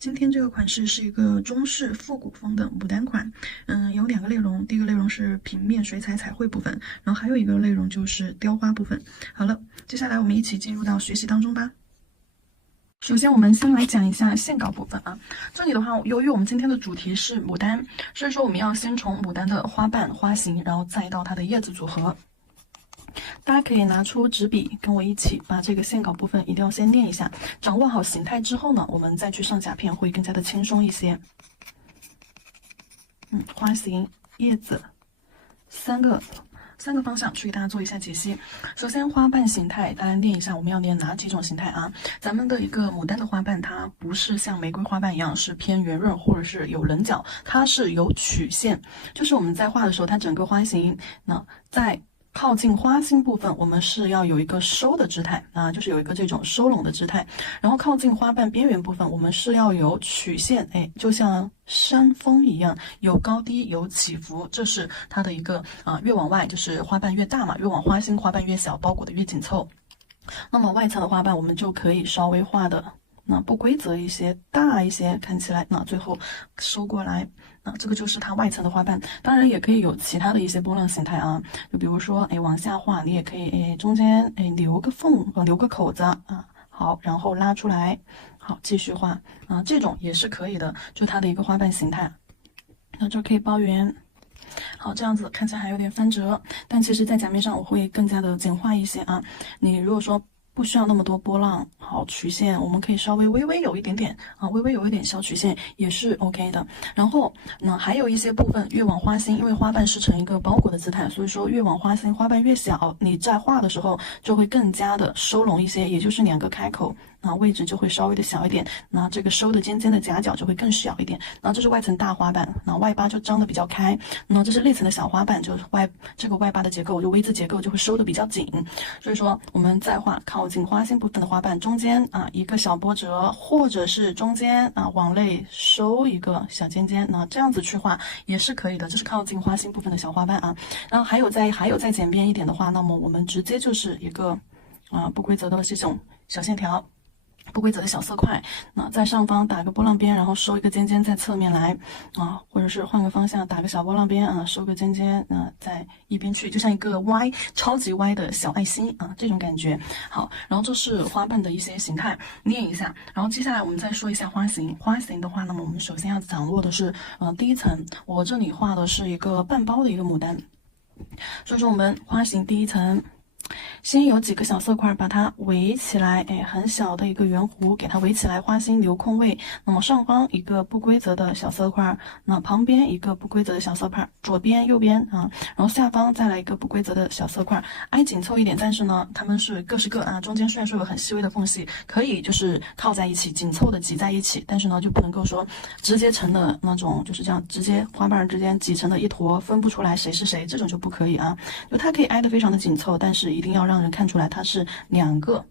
今天这个款式是一个中式复古风的牡丹款，有2个内容，第一个内容是平面水彩彩绘部分，然后还有一个内容就是雕花部分。好了，接下来我们一起进入到学习当中吧。首先，我们先来讲一下线稿部分啊。这里的话，由于我们今天的主题是牡丹，所以说我们要先从牡丹的花瓣、花型，然后再到它的叶子组合。大家可以拿出纸笔，跟我一起把这个线稿部分一定要先念一下。掌握好形态之后呢，我们再去上甲片会更加的轻松一些。花型、叶子，三个方向去给大家做一下解析。首先，花瓣形态，大家念一下，我们要念哪几种形态啊？咱们的一个牡丹的花瓣，它不是像玫瑰花瓣一样是偏圆润或者是有棱角，它是有曲线，就是我们在画的时候，它整个花型，那在靠近花心部分，我们是要有一个收的姿态啊，就是有一个这种收拢的姿态。然后靠近花瓣边缘部分，我们是要有曲线，就像山峰一样，有高低，有起伏。这是它的一个越往外就是花瓣越大嘛，越往花心花瓣越小，包裹的越紧凑。那么外侧的花瓣，我们就可以稍微画的不规则一些，大一些，看起来最后收过来。这个就是它外层的花瓣，当然也可以有其他的一些波浪形态啊，就比如说往下画，你也可以中间留个缝留个口子啊，好，然后拉出来，好，继续画啊，这种也是可以的，就它的一个花瓣形态。那这可以包圆。好，这样子看起来还有点翻折，但其实在甲面上我会更加的简化一些啊。你如果说不需要那么多波浪，好，曲线我们可以稍微微微有一点点微微有一点小曲线也是 OK 的。然后还有一些部分越往花心，因为花瓣是呈一个包裹的姿态，所以说越往花心花瓣越小，你在画的时候就会更加的收拢一些，也就是2个开口。位置就会稍微的小一点，这个收的尖尖的夹角就会更小一点。这是外层大花瓣，外八就张的比较开。这是内层的小花瓣，就是这个外八的结构，就 V 字结构就会收的比较紧。所以说我们再画靠近花心部分的花瓣中间一个小波折，或者是中间往内收一个小尖尖，这样子去画也是可以的。这是靠近花心部分的小花瓣啊。然后还有再简便一点的话，那么我们直接就是一个不规则的这种小线条。不规则的小色块，在上方打个波浪边，然后收一个尖尖在侧面来或者是换个方向打个小波浪边收个尖尖在一边去，就像一个超级歪的小爱心这种感觉。好，然后这是花瓣的一些形态，念一下。然后接下来我们再说一下花型。花型的话，那么我们首先要掌握的是第一层，我这里画的是一个半包的一个牡丹，所以说我们花型第一层。先有几个小色块把它围起来，很小的一个圆弧给它围起来，花心留空位。那么上方一个不规则的小色块，旁边一个不规则的小色块，左边右边然后下方再来一个不规则的小色块，挨紧凑一点，但是呢它们是各是各中间虽然说有很细微的缝隙，可以就是靠在一起，紧凑的挤在一起，但是呢就不能够说直接成的那种，就是这样直接花瓣之间挤成的一坨，分不出来谁是谁，这种就不可以就它可以挨得非常的紧凑，但是一定要让人看出来它是两个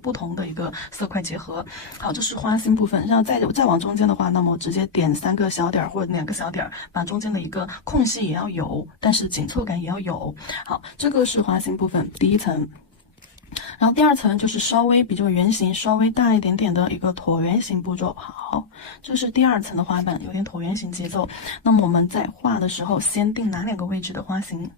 不同的一个色块结合。好，这是花心部分。然后再往中间的话，那么直接点3个小点或者2个小点，把中间的一个空隙也要有，但是紧凑感也要有。好，这个是花心部分第一层。然后第二层就是稍微比较圆形、稍微大一点点的一个椭圆形步骤。好，这是第二层的花瓣，有点椭圆形节奏。那么我们在画的时候，先定哪2个位置的花型？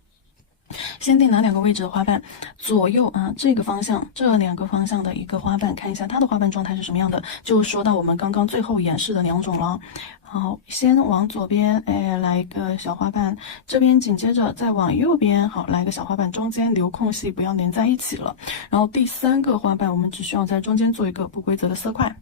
先定哪2个位置的花瓣，左右这个方向，这2个方向的一个花瓣，看一下它的花瓣状态是什么样的。就说到我们刚刚最后演示的2种了。好，先往左边，来一个小花瓣，这边紧接着再往右边，好，来一个小花瓣，中间留空隙，不要连在一起了。然后第3个花瓣，我们只需要在中间做一个不规则的色块。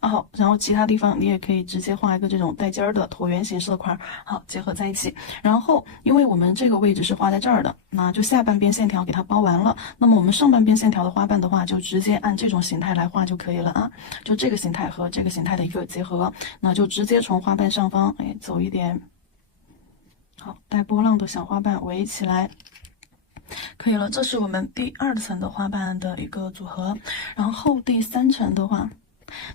好，然后其他地方你也可以直接画一个这种带尖儿的椭圆形色块，好，结合在一起。然后，因为我们这个位置是画在这儿的，那就下半边线条给它包完了。那么我们上半边线条的花瓣的话，就直接按这种形态来画就可以了就这个形态和这个形态的一个结合，那就直接从花瓣上方走一点，好，带波浪的小花瓣围起来。可以了，这是我们第2层的花瓣的一个组合。然后第3层的话。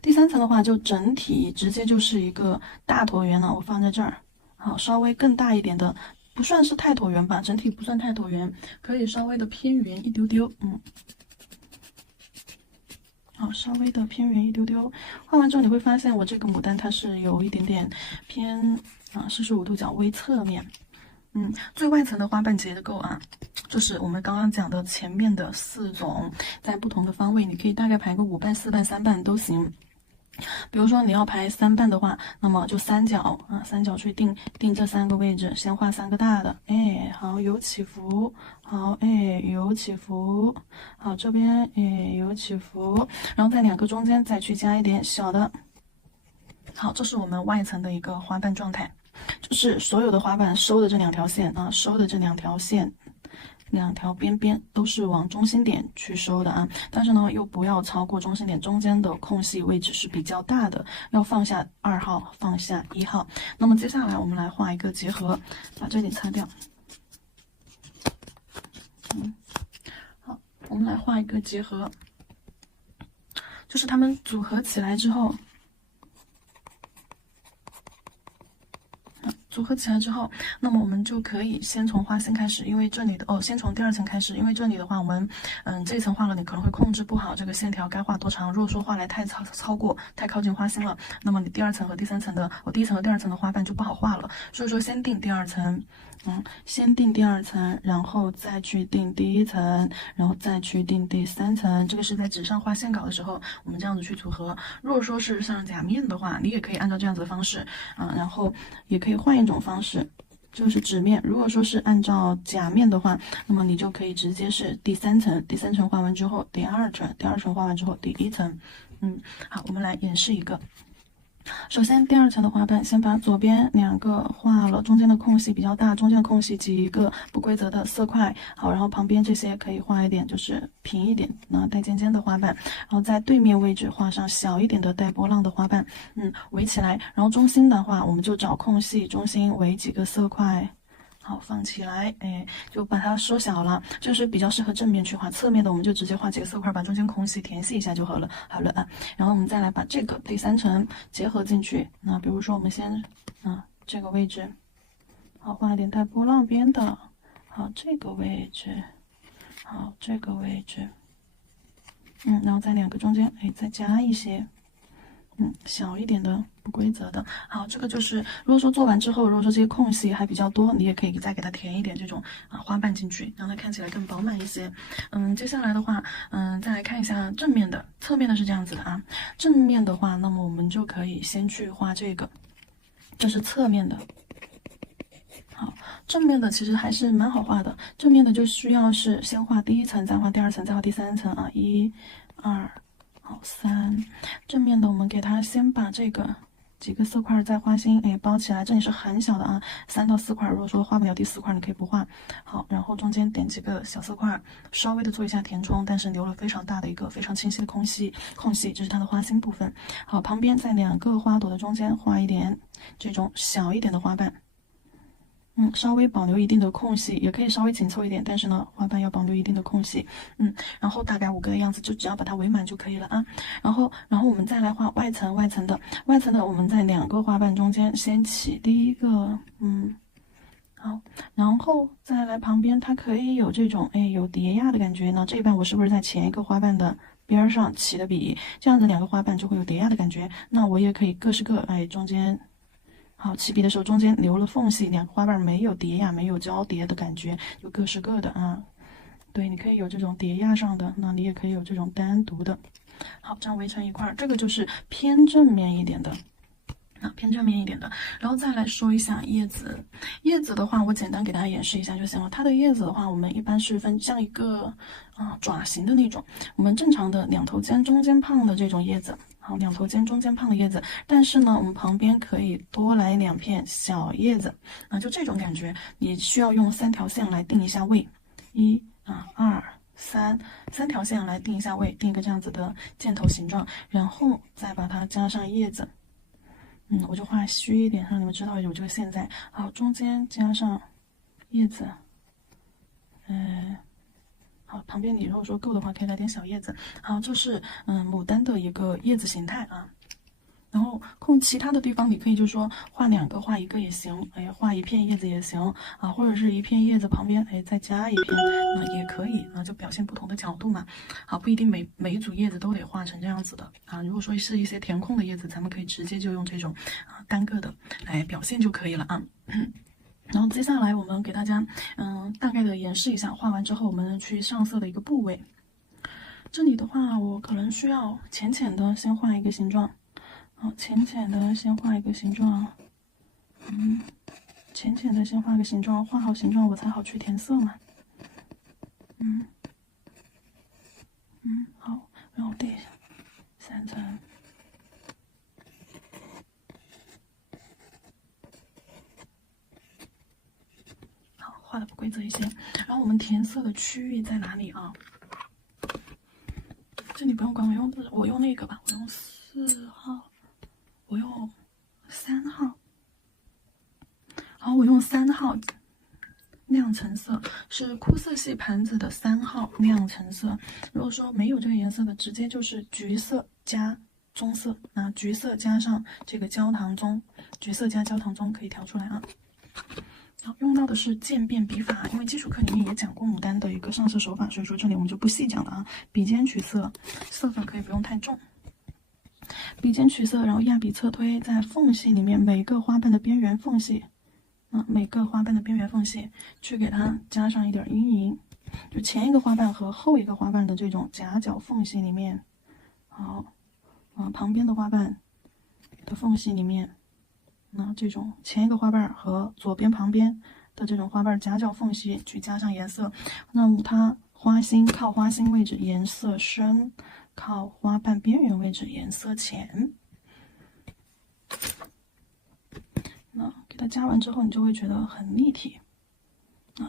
第3层的话，就整体直接就是一个大椭圆了，我放在这儿，好，稍微更大一点的，不算是太椭圆吧，整体不算太椭圆，可以稍微的偏圆一丢丢，好，稍微的偏圆一丢丢。画完之后你会发现我这个牡丹它是有一点点偏45度角微侧面。最外层的花瓣结构啊，就是我们刚刚讲的前面的4种，在不同的方位，你可以大概排个5瓣、4瓣、3瓣都行。比如说你要排3瓣的话，那么就三角三角去定这3个位置，先画3个大的，哎，好，有起伏，好，哎，有起伏，好，这边哎有起伏，然后在2个中间再去加一点小的。好，这是我们外层的一个花瓣状态，就是所有的花瓣收的这2条线收的这2条线。2条边边都是往中心点去收的但是呢，又不要超过中心点中间的空隙位置是比较大的，要放下2号，放下1号。那么接下来我们来画一个结合，把这里擦掉。好，我们来画一个结合，就是它们组合起来之后。组合起来之后，那么我们就可以先从花心开始，因为这里的先从第2层开始，因为这里的话，我们这一层画了，你可能会控制不好这个线条该画多长。如果说画来太超过太靠近花心了，那么你第2层和第3层的，第1层和第2层的花瓣就不好画了。所以说先定第2层，先定第2层，然后再去定第1层，然后再去定第3层。这个是在纸上画线稿的时候，我们这样子去组合。如果说是像假面的话，你也可以按照这样子的方式然后也可以换一种方式，就是纸面。如果说是按照假面的话，那么你就可以直接是第3层，第3层画完之后第2层，第2层画完之后第1层。好，我们来演示一个。首先第2层的花瓣，先把左边2个画了，中间的空隙比较大，中间的空隙挤一个不规则的色块。好，然后旁边这些可以画一点，就是平一点，带尖尖的花瓣。然后在对面位置画上小一点的带波浪的花瓣，围起来。然后中心的话，我们就找空隙，中心围几个色块。好，放起来，就把它缩小了，就是比较适合正面去画，侧面的我们就直接画几个色块，把中间空隙填细一下就好了。然后我们再来把这个第3层结合进去。那比如说我们先这个位置，好，画一点带波浪边的，好，这个位置，好，这个位置，然后在2个中间，再加一些。小一点的不规则的。好，这个就是如果说做完之后，如果说这些空隙还比较多，你也可以再给它填一点这种花瓣进去，让它看起来更饱满一些。接下来的话，再来看一下正面的，侧面的是这样子的正面的话，那么我们就可以先去画这个，这是侧面的。好，正面的其实还是蛮好画的，正面的就需要是先画第1层，再画第2层，再画第3层1、2。好，3，正面的我们给它先把这个几个色块在花心包起来，这里是很小的3到4块，如果说画不了第4块，你可以不画。好，然后中间点几个小色块，稍微的做一下填充，但是留了非常大的一个非常清晰的空隙，这是它的花心部分。好，旁边在2个花朵的中间画一点这种小一点的花瓣。稍微保留一定的空隙，也可以稍微紧凑一点，但是呢，花瓣要保留一定的空隙。然后大概5个的样子，就只要把它围满就可以了然后我们再来画外层的，我们在2个花瓣中间先起第1个，好，然后再来旁边，它可以有这种有叠压的感觉呢。这一半我是不是在前一个花瓣的边上起的笔？这样子2个花瓣就会有叠压的感觉。那我也可以各是各，中间。好，起笔的时候中间留了缝隙，2个花瓣没有叠压，没有交叠的感觉，就各是各的对，你可以有这种叠压上的，那你也可以有这种单独的。好，这样围成一块，这个就是偏正面一点的。偏正面一点的，然后再来说一下叶子。叶子的话，我简单给大家演示一下就行了。它的叶子的话，我们一般是分像一个爪形的那种，我们正常的2头尖中间胖的这种叶子。好，2头尖中间胖的叶子，但是呢，我们旁边可以多来2片小叶子就这种感觉，你需要用3条线来定一下位，1、2、3条线来定一下位，定一个这样子的箭头形状，然后再把它加上叶子。我就画虚一点，让你们知道有这个线在。好，中间加上叶子，好，旁边你如果说够的话，可以来点小叶子。好，这是牡丹的一个叶子形态然后空其他的地方，你可以就是说画2个，画1个也行，哎，画1片叶子也行啊，或者是1片叶子旁边，哎，再加1片也可以啊，就表现不同的角度嘛。好，不一定每一组叶子都得画成这样子的啊。如果说是一些填空的叶子，咱们可以直接就用这种单个的来表现就可以了啊。然后接下来我们给大家大概的演示一下，画完之后我们去上色的一个部位。这里的话，我可能需要浅浅的先画一个形状。好，浅浅的先画一个形状，浅浅的先画个形状，画好形状我才好去填色嘛。好，然后地3层，好，画的不规则一些。然后我们填色的区域在哪里啊？这里不用管，我用那个吧，我用4号，我用3号。好，我用3号亮橙色，是枯色系盘子的3号亮橙色。如果说没有这个颜色的，直接就是橘色加棕色啊，橘色加上这个焦糖棕，橘色加焦糖棕可以调出来啊。好，用到的是渐变笔法，因为基础课里面也讲过牡丹的一个上色手法，所以说这里我们就不细讲了啊。笔尖取色，色粉可以不用太重。笔尖取色，然后压笔侧推，在缝隙里面每个花瓣的边缘缝隙，每个花瓣的边缘缝隙去给它加上一点阴影，就前一个花瓣和后一个花瓣的这种夹角缝隙里面，好，旁边的花瓣的缝隙里面。那这种前一个花瓣和左边旁边的这种花瓣夹角缝隙去加上颜色，那么它花心靠花心位置颜色深，靠花瓣边缘位置颜色浅。那给它加完之后，你就会觉得很立体。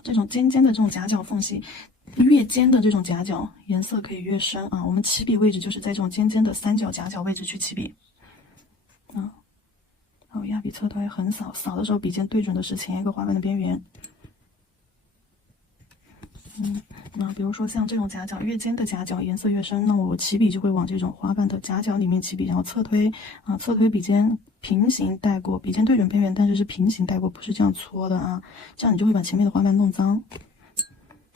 这种尖尖的这种夹角缝隙，越尖的这种夹角颜色可以越深啊。我们起笔位置就是在这种尖尖的三角夹角位置去起笔。还有压笔侧推横扫，扫的时候笔尖对准的是前一个花瓣的边缘。那比如说像这种夹角，越尖的夹角颜色越深，那我起笔就会往这种花瓣的夹角里面起笔，然后侧推侧推笔尖平行带过，笔尖对准边缘，但是是平行带过，不是这样搓的啊，这样你就会把前面的花瓣弄脏。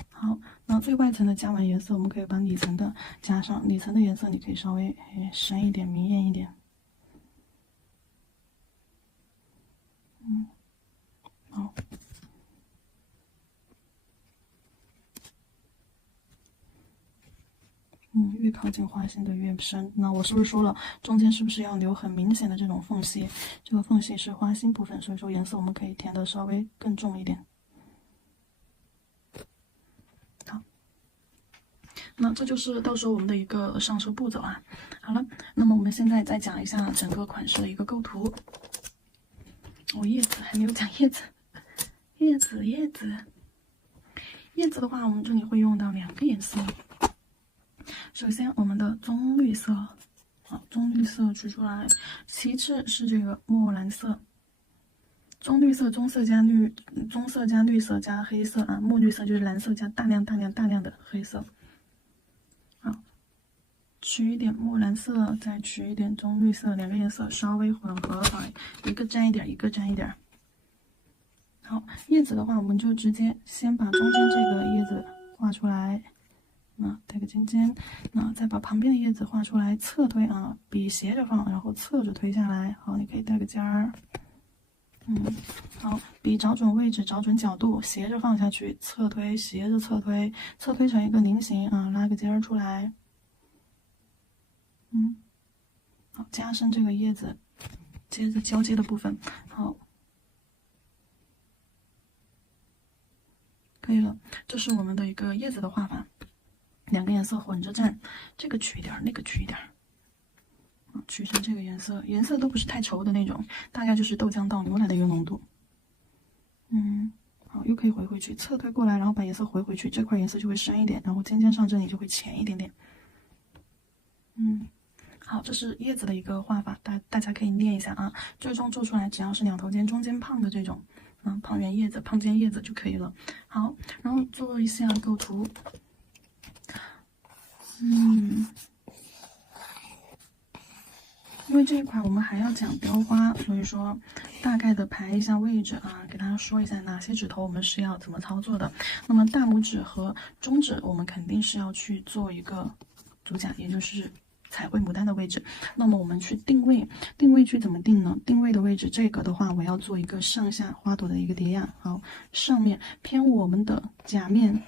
好，那最外层的加完颜色，我们可以把里层的加上，里层的颜色你可以稍微深一点，明艳一点。好。越靠近花心的越深。那我是不是说了，中间是不是要留很明显的这种缝隙？这个缝隙是花心部分，所以说颜色我们可以填的稍微更重一点。好，那这就是到时候我们的一个上色步骤啊。好了，那么我们现在再讲一下整个款式的一个构图。叶子还没有讲叶子，叶子的话，我们这里会用到2个颜色。首先，我们的棕绿色，好，棕绿色取出来。其次是这个墨蓝色，棕绿色、棕色加绿色加黑色啊，墨绿色就是蓝色加大量的黑色。好，取一点墨蓝色，再取一点棕绿色，2个颜色稍微混合啊，一个沾一点，一个沾一点。好，叶子的话，我们就直接先把中间这个叶子画出来。带个尖尖，再把旁边的叶子画出来，侧推啊，笔斜着放，然后侧着推下来。好，你可以带个尖儿。好，笔找准位置，找准角度，斜着放下去，侧推，斜着侧推，侧推成一个菱形啊，拉个尖儿出来。好，加深这个叶子接着交接的部分。好，可以了，这是我们的一个叶子的画法。2个颜色混着蘸，这个取一点，那个取一点，取成这个颜色，颜色都不是太稠的那种，大概就是豆浆到牛奶的一个浓度。好，又可以回去，侧推过来，然后把颜色回去，这块颜色就会深一点，然后尖尖上这里就会浅一点点。好，这是叶子的一个画法，大家可以练一下啊。最终做出来只要是2头尖中间胖的这种，胖圆叶子、胖尖叶子就可以了。好，然后做一下构图。因为这一块我们还要讲雕花，所以说大概的排一下位置啊，给大家说一下哪些指头我们是要怎么操作的。那么大拇指和中指我们肯定是要去做一个足甲，也就是彩绘牡丹的位置。那么我们去定位，定位去怎么定呢？定位的位置，这个的话我要做一个上下花朵的一个叠压。好，上面偏我们的甲面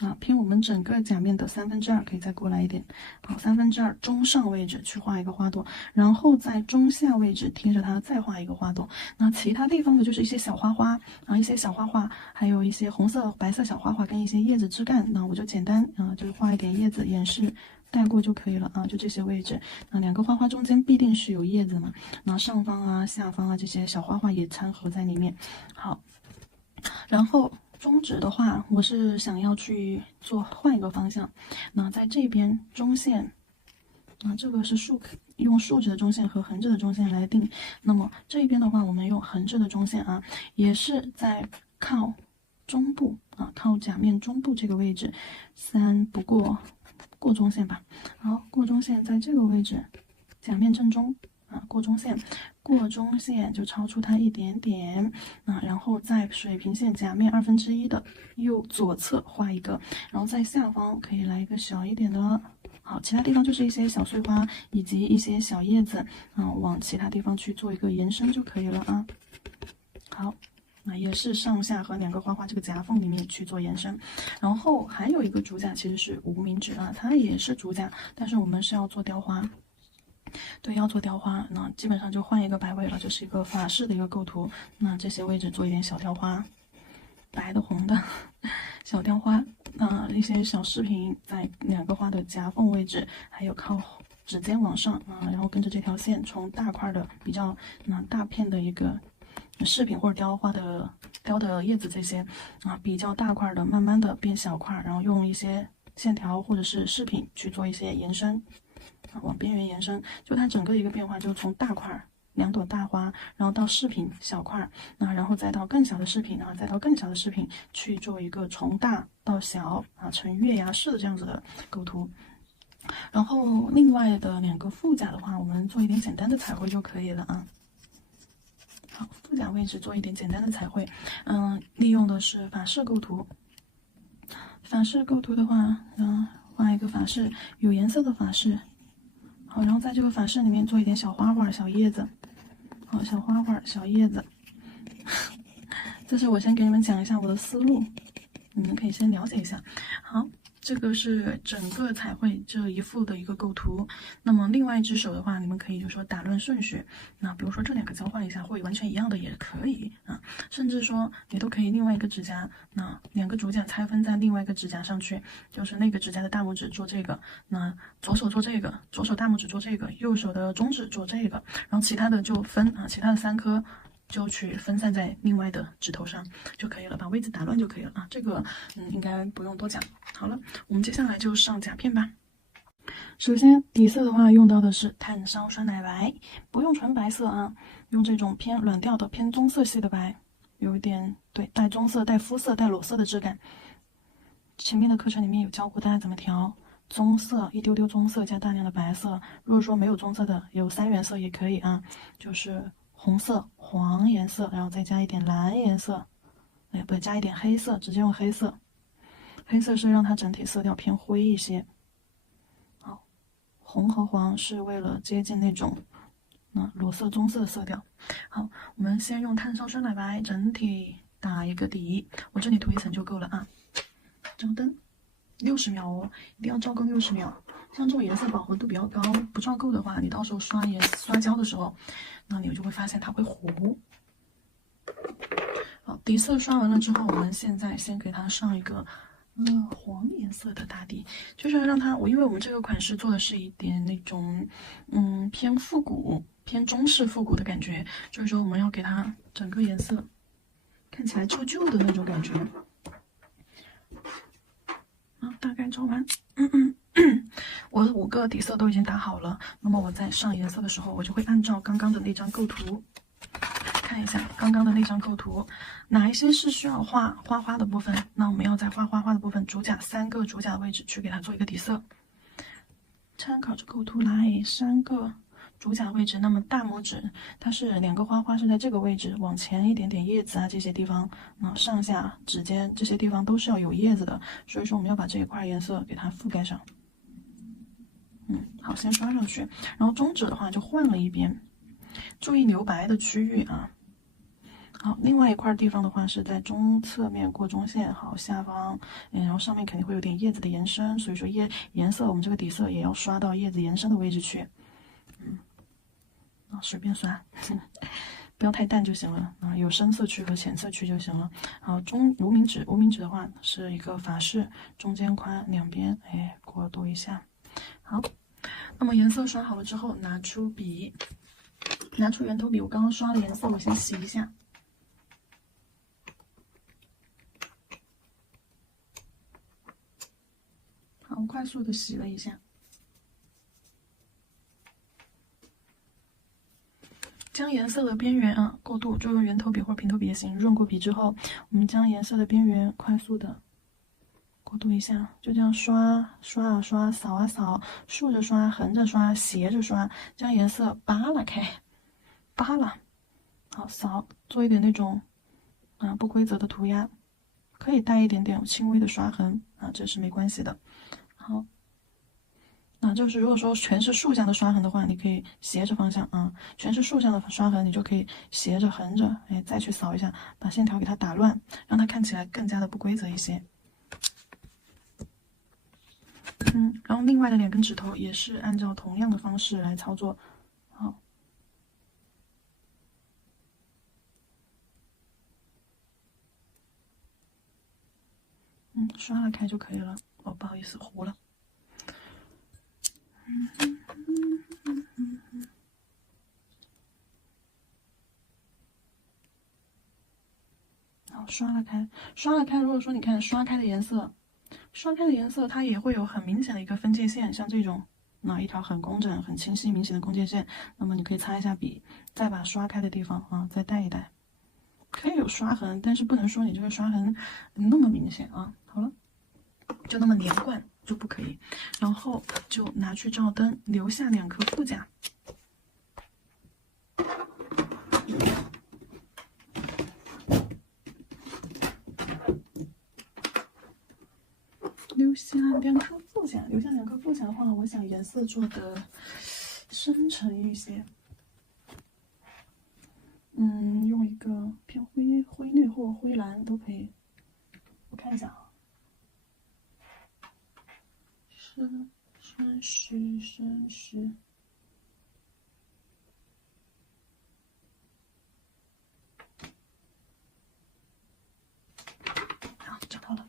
啊，偏我们整个甲面的2/3，可以再过来一点。好，2/3中上位置去画一个花朵，然后在中下位置贴着它再画一个花朵。那其他地方的就是一些小花花啊，一些小花花，还有一些红色、白色小花花跟一些叶子枝干。那我就简单就是画一点叶子演示。带过就可以了啊，就这些位置。那两个花花中间必定是有叶子嘛，那上方啊、下方啊这些小花花也掺和在里面。好，然后中指的话，我是想要去换一个方向。那在这边中线，这个是用竖直的中线和横着的中线来定。那么这边的话，我们用横着的中线啊，也是在靠中部啊，靠甲面中部这个位置，3不过中线吧。好，过中线在这个位置，甲面正中啊，过中线就超出它一点点啊，然后在水平线甲面1/2的左侧画一个，然后在下方可以来一个小一点的。好，其他地方就是一些小碎花以及一些小叶子往其他地方去做一个延伸就可以了啊。好。那也是上下和两个花花这个夹缝里面去做延伸，然后还有一个主甲其实是无名指啊，它也是主甲，但是我们是要做雕花，对，要做雕花，那基本上就换一个摆位了，就是一个法式的一个构图。那这些位置做一点小雕花，白的红的小雕花，一些小饰品在两个花的夹缝位置，还有靠指尖往上然后跟着这条线从大块的比较大片的一个。饰品或者雕的叶子这些比较大块的，慢慢的变小块，然后用一些线条或者是饰品去做一些延伸往边缘延伸，就它整个一个变化就从大块2朵大花，然后到饰品小块，然后再到更小的饰品再到更小的饰品去做一个从大到小呈月牙式的这样子的构图。然后另外的2个副甲的话，我们做一点简单的彩绘就可以了啊。好，副甲位置做一点简单的彩绘，利用的是法式构图。法式构图的话，画一个法式有颜色的法式。好，然后在这个法式里面做一点小花花、小叶子。好，小花花、小叶子。这是我先给你们讲一下我的思路，你们可以先了解一下。好。这个是整个彩绘这一幅的一个构图，那么另外一只手的话，你们可以就说打乱顺序，那比如说这2个交换一下，会完全一样的也可以甚至说你都可以另外一个指甲，那2个主甲拆分在另外一个指甲上去，就是那个指甲的大拇指做这个，那左手做这个，左手大拇指做这个，右手的中指做这个，然后其他的就分其他的3颗。就去分散在另外的指头上就可以了，把位置打乱就可以了这个应该不用多讲。好了，我们接下来就上甲片吧。首先底色的话用到的是炭烧酸奶白，不用纯白色用这种偏软调的偏棕色系的白，有一点对带棕色、带肤色、带裸色的质感。前面的课程里面有教过大家怎么调棕色，一丢丢棕色加大量的白色。如果说没有棕色的，有3原色也可以就是红色、黄颜色，然后再加一点蓝颜色，不对，加一点黑色，直接用黑色。黑色是让它整体色调偏灰一些。好，红和黄是为了接近那种裸色棕色的色调。好，我们先用炭烧酸奶白整体打一个底，我这里涂1层就够了照灯60秒一定要照够60秒。像这种颜色饱和度比较高，不照够的话，你到时候刷胶的时候，那你就会发现它会糊。好，底色刷完了之后，我们现在先给它上一个黄颜色的打底，就是让它因为我们这个款式做的是一点那种偏复古、偏中式复古的感觉，所以说我们要给它整个颜色看起来旧旧的那种感觉。大概照完，我的5个底色都已经打好了。那么我在上颜色的时候，我就会按照刚刚的那张构图，看一下刚刚的那张构图，哪一些是需要画花花的部分，那我们要在画花花的部分主甲3个主甲的位置去给它做一个底色。参考着构图来，3个主甲位置，那么大拇指它是两个花是在这个位置，往前一点点叶子啊这些地方，上下指尖这些地方都是要有叶子的，所以说我们要把这一块颜色给它覆盖上。好，先刷上去，然后中指的话就换了一边，注意留白的区域啊。好，另外一块地方的话是在中侧面过中线，好，下方，然后上面肯定会有点叶子的延伸，所以说颜色我们这个底色也要刷到叶子延伸的位置去。随便刷，不要太淡就行了啊，有深色区和浅色区就行了。好，无名指的话是一个法式，中间宽，两边过渡一下。好，那么颜色刷好了之后，拿出笔，拿出圆头笔，我刚刚刷的颜色我先洗一下。好，快速的洗了一下。将颜色的边缘啊过渡，就用圆头笔或平头笔也行。润过笔之后，我们将颜色的边缘快速的过渡一下，就这样刷刷啊刷，扫啊扫，竖着刷，横着刷，斜着刷，将颜色扒拉开，扒拉。好，扫，做一点那种不规则的涂鸦，可以带一点点轻微的刷痕啊，这是没关系的。好。就是如果说全是竖向的刷痕的话，你可以斜着方向啊；全是竖向的刷痕，你就可以斜着、横着，再去扫一下，把线条给它打乱，让它看起来更加的不规则一些。然后另外的2根指头也是按照同样的方式来操作。好，刷了开就可以了。哦，不好意思，糊了。好，刷了开，刷了开。如果说你看刷开的颜色，它也会有很明显的一个分界线，像这种，一条很工整、很清晰、明显的工界线。那么你可以擦一下笔，再把刷开的地方再带一带，可以有刷痕，但是不能说你这个刷痕那么明显啊。好了，就那么连贯就不可以。然后就拿去照灯，留下2颗副甲。留下2颗副甲，的话，我想颜色做的深沉一些。用一个偏灰绿或灰蓝都可以。我看一下啊，深实。好，找到了。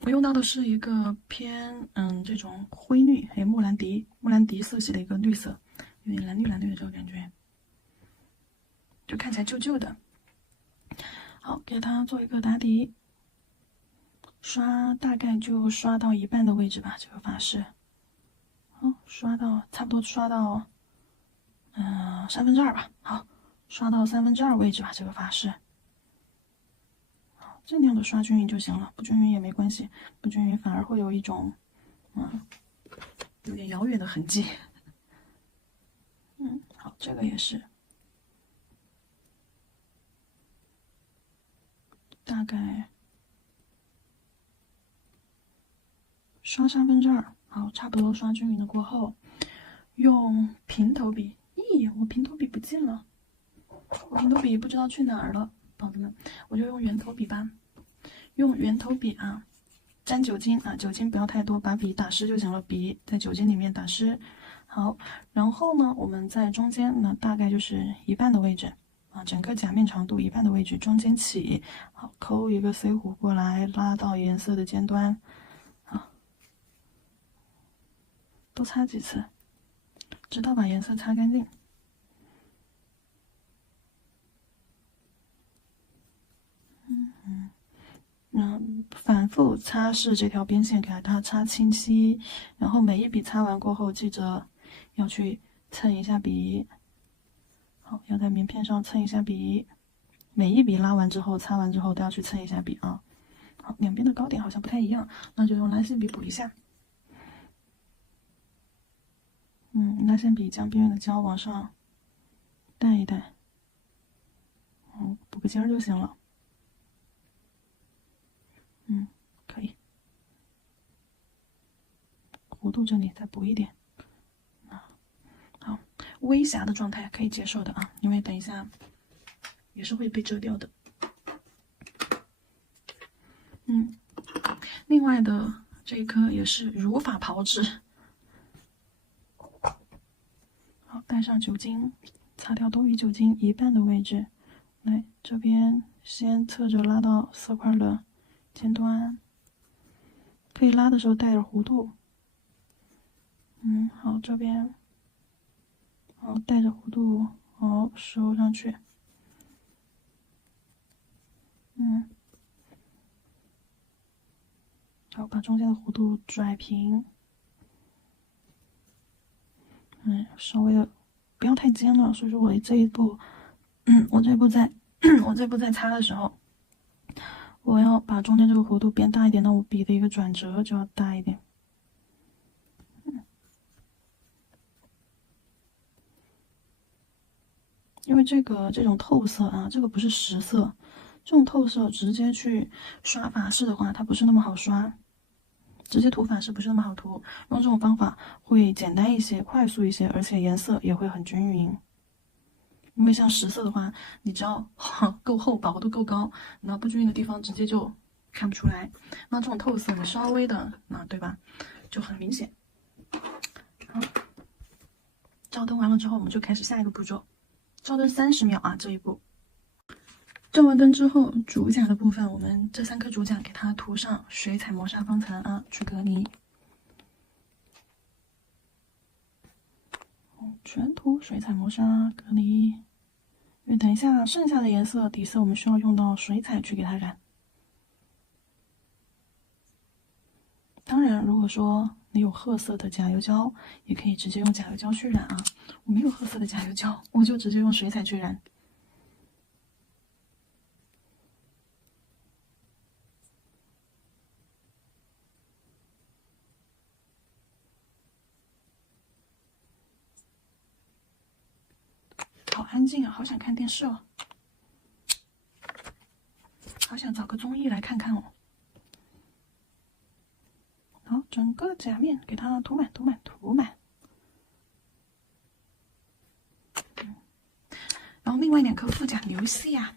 我用到的是一个偏这种灰绿，莫兰迪色系的一个绿色，有点蓝绿的这个感觉，就看起来旧旧的。好，给它做一个打底，刷大概就刷到一半的位置吧，这个发饰。好，差不多刷到2/3吧。好，刷到2/3位置吧，这个发饰。尽量的刷均匀就行了，不均匀也没关系，不均匀反而会有一种有点遥远的痕迹。好，这个也是，大概刷2/3，好，差不多刷均匀了过后，用平头笔，我平头笔不见了，我平头笔不知道去哪儿了，宝子们，我就用圆头笔吧，用圆头笔沾酒精酒精不要太多，把笔打湿就行了，笔在酒精里面打湿。好，然后呢，我们在中间大概就是一半的位置整个甲面长度一半的位置，中间起，好，抠一个 C 弧过来，拉到颜色的尖端，多擦几次，直到把颜色擦干净。反复擦拭这条边线，给它擦清晰。然后每一笔擦完过后，记着要去蹭一下笔。好，要在棉片上蹭一下笔。每一笔拉完之后，擦完之后都要去蹭一下笔啊。好，两边的高点好像不太一样，那就用蓝线笔补一下。拿线笔将边缘的胶往上带一带，补个尖儿就行了。可以。弧度这里再补一点。好，微瑕的状态可以接受的啊，因为等一下也是会被遮掉的。另外的这一颗也是如法炮制。好，带上酒精，擦掉多余酒精一半的位置。来，这边先侧着拉到色块的尖端，可以拉的时候带点弧度。好，这边，好，带着弧度，好，收上去。好，把中间的弧度拽平。稍微的不要太尖了，所以说我这一步，我这一步在擦的时候，我要把中间这个弧度变大一点，那我笔的一个转折就要大一点。因为这种透色啊，这个不是实色，这种透色直接去刷法式的话，它不是那么好刷。直接涂法式不是那么好涂，用这种方法会简单一些、快速一些，而且颜色也会很均匀。因为像实色的话，你只要够厚、饱和度够高，那不均匀的地方直接就看不出来。那这种透色，你稍微的，对吧，就很明显。好，照灯完了之后，我们就开始下一个步骤，照灯30秒啊，这一步。照完灯之后，主甲的部分，我们这3颗主甲给它涂上水彩磨砂方层啊，去隔离。全涂水彩磨砂隔离。因为等一下剩下的颜色底色，我们需要用到水彩去给它染。当然，如果说你有褐色的甲油胶，也可以直接用甲油胶去染啊。我没有褐色的甲油胶，我就直接用水彩去染。好安静啊，好想看电视哦，好想找个综艺来看看哦。好，整个甲面给它涂满，涂满，涂满。然后另外2颗副甲留下，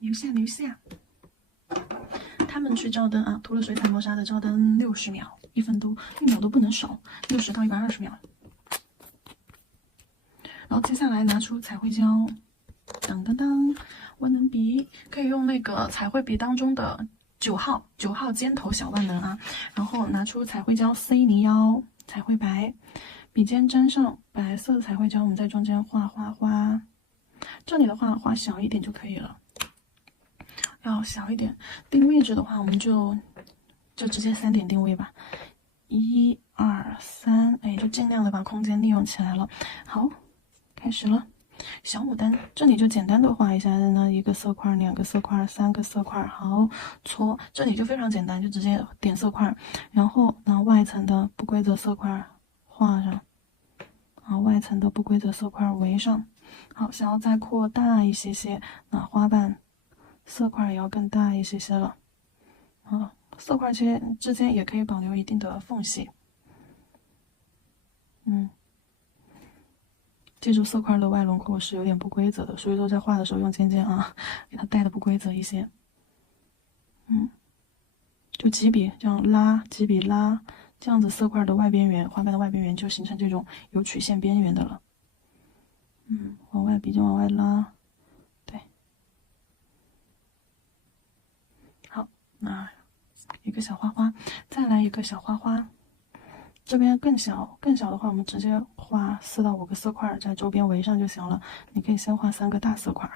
留下，留下。他们去照灯啊，涂了水彩磨砂的照灯60秒，1分多，1秒都不能少，60到120秒。然后接下来拿出彩绘胶，当当当，万能笔可以用那个彩绘笔当中的9号尖头小万能啊。然后拿出彩绘胶 C01彩绘白，笔尖沾上白色的彩绘胶，我们在中间画画画。这里的话画小一点就可以了，要小一点。定位置的话，我们就直接3点定位吧，1、2、3，哎，就尽量的把空间利用起来了。好。开始了，小牡丹，这里就简单的画一下，那1个色块、2个色块、3个色块，好搓，这里就非常简单，就直接点色块，然后拿外层的不规则色块画上，好，外层的不规则色块围上，好，想要再扩大一些些，那花瓣色块也要更大一些些了，色块之间也可以保留一定的缝隙，记住色块的外轮廓是有点不规则的，所以说在画的时候用尖尖啊，给它带的不规则一些。就几笔这样拉，几笔拉，这样子色块的外边缘，花瓣的外边缘就形成这种有曲线边缘的了。往外笔尖往外拉，对。好，那一个小花花，再来一个小花花。这边更小的话，我们直接画4到5个色块在周边围上就行了。你可以先画3个大色块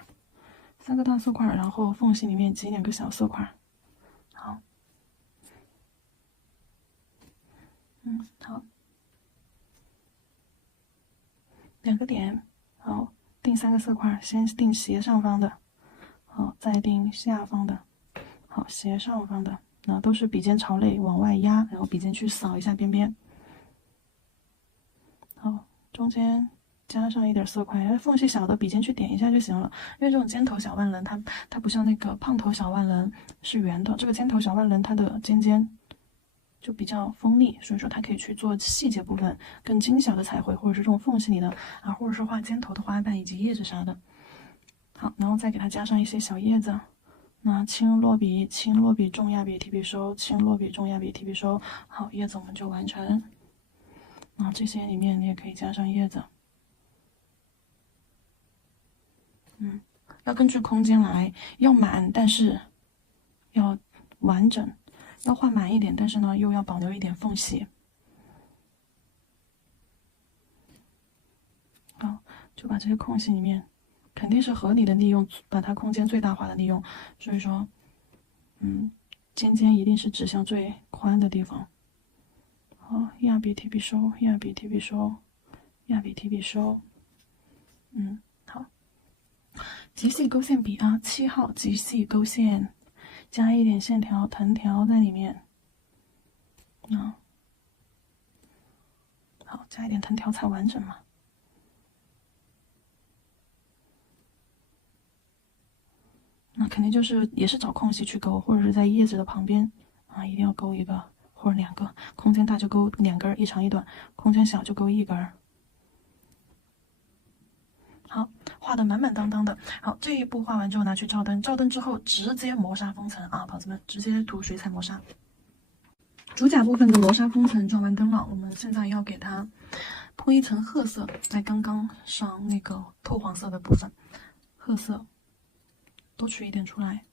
，3个大色块，然后缝隙里面挤2个小色块。好，好，2个点，好，定3个色块，先定斜上方的，好，再定下方的，好，斜上方的，那都是笔尖朝内往外压，然后笔尖去扫一下边边。好，中间加上一点色块，缝隙小的笔尖去点一下就行了。因为这种尖头小万能，它不像那个胖头小万能是圆的，这个尖头小万能它的尖尖就比较锋利，所以说它可以去做细节部分更精小的彩绘，或者是这种缝隙里的啊，或者是画尖头的花瓣以及叶子啥的。好，然后再给它加上一些小叶子。那轻落笔，轻落笔，重压笔，提笔收，轻落笔，重压笔，提笔收。好，叶子我们就完成。啊，这些里面你也可以加上叶子。要根据空间来，要满，但是要完整，要画满一点，但是呢又要保留一点缝隙。好，就把这些空隙里面，肯定是合理的利用，把它空间最大化的利用。所以说，尖尖一定是指向最宽的地方。好，压笔提笔收，压笔提笔收，压笔提笔收。好，极细勾线笔啊，7号极细勾线，加一点线条藤条在里面。好，加一点藤条才完整嘛。那肯定就是也是找空隙去勾，或者是在叶子的旁边啊，一定要勾一个或者2个，空间大就勾2根，一长一短；空间小就勾1根。好，画的满满当当的。好，这一步画完之后拿去照灯，照灯之后直接磨砂封层啊，宝子们，直接涂水彩磨砂。主甲部分的磨砂封层照完灯了，我们现在要给它铺一层褐色，在刚刚上那个透黄色的部分，褐色多取一点出来。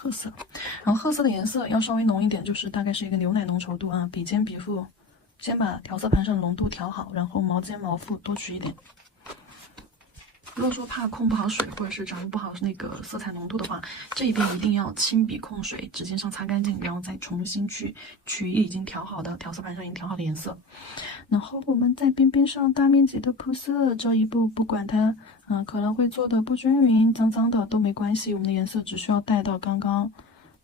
褐色，然后褐色的颜色要稍微浓一点，就是大概是一个牛奶浓稠度啊。笔尖笔腹先把调色盘上的浓度调好，然后毛尖毛腹多取一点。如果说怕控不好水，或者是掌握不好那个色彩浓度的话，这一边一定要轻笔控水，指尖上擦干净，然后再重新去取已经调好的调色盘上已经调好的颜色。然后我们在边边上大面积的铺色，这一步不管它可能会做的不均匀、脏脏的都没关系，我们的颜色只需要带到刚刚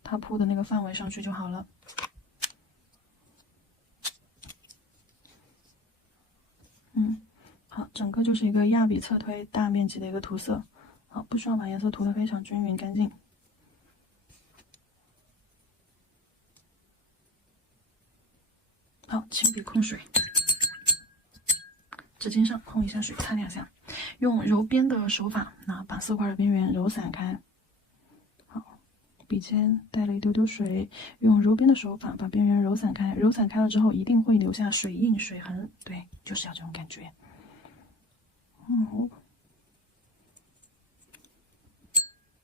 它铺的那个范围上去就好了。好，整个就是一个压笔侧推大面积的一个涂色。好，不需要把颜色涂得非常均匀干净。好，轻笔控水，指尖上控一下水，擦2下，用揉边的手法，把色块的边缘揉散开。好，笔尖带了一丢丢水，用揉边的手法把边缘揉散开。揉散开了之后，一定会留下水印、水痕，对，就是要这种感觉。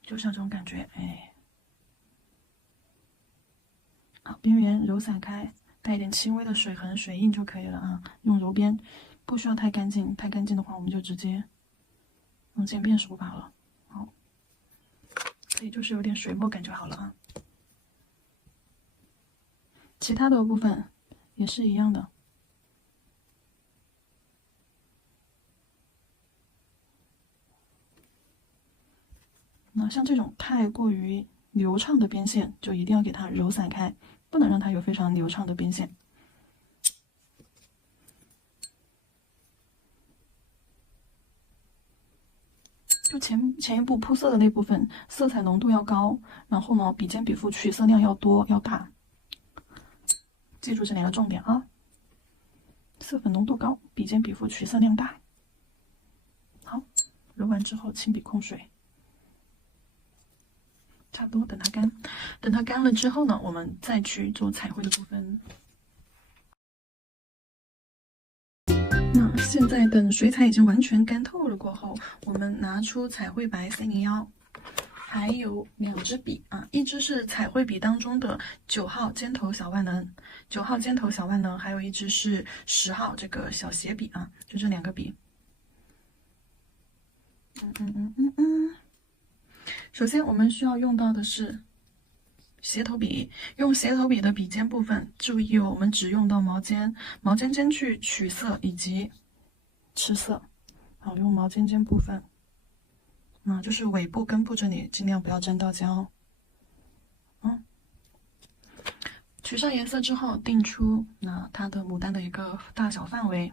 就是要这种感觉，哎。好，边缘揉散开，带一点轻微的水痕、水印就可以了啊。用揉边，不需要太干净，太干净的话，我们就直接用渐变手法了。好，这里就是有点水墨感就好了啊。其他的部分也是一样的。那像这种太过于流畅的边线，就一定要给它揉散开，不能让它有非常流畅的边线。就前一步铺色的那部分，色彩浓度要高，然后呢，笔尖笔腹取色量要多要大。记住这2个重点啊！色粉浓度高，笔尖笔腹取色量大。好，揉完之后轻笔控水。差不多，等它干。等它干了之后呢，我们再去做彩绘的部分。那现在等水彩已经完全干透了过后，我们拿出彩绘白401，还有2支笔啊，一支是彩绘笔当中的9号尖头小万能，9号尖头小万能，还有一支是10号这个小斜笔啊，就这2个笔。首先我们需要用到的是斜头笔，用斜头笔的笔尖部分，注意我们只用到毛尖尖去取色以及吃色。好，用毛尖尖部分，就是尾部根部这里尽量不要沾到胶。取上颜色之后，定出那它的牡丹的一个大小范围。